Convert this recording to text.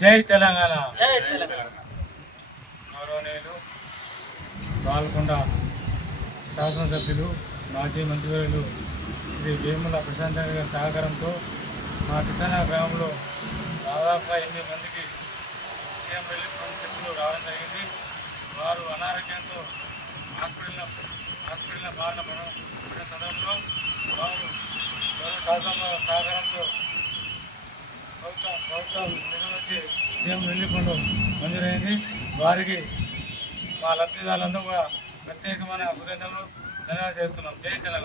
జై తెలంగాణ. గౌరవనీయులు పాల్గొండ శాసనసభ్యులు మాజీ మంత్రివర్యులు శ్రీ వేముల ప్రశాంత్ రెడ్డి గారి సహకారంతో మా కిసాన గ్రామంలో దాదాపుగా ఎనిమిది మందికి సీఎం ఫండ్ చెక్కులు రావడం జరిగింది. వారు అనారోగ్యంతో హాస్పిటల్ హాస్పిటల్ బారిన పడ- పడిన సందర్భంలో వారు గౌరవ శాసన సహకారంతో ప్రభుత్వం ప్రభుత్వం నిధుల వచ్చి సీఎం రిలీఫ్ ఫండ్ మంజూరైంది వారికి మా లబ్ధిదారులందరూ కూడా ప్రత్యేకమైన కృతజ్ఞతలు ధన్యవాదాలు చేస్తున్నాం జై తెలంగాణ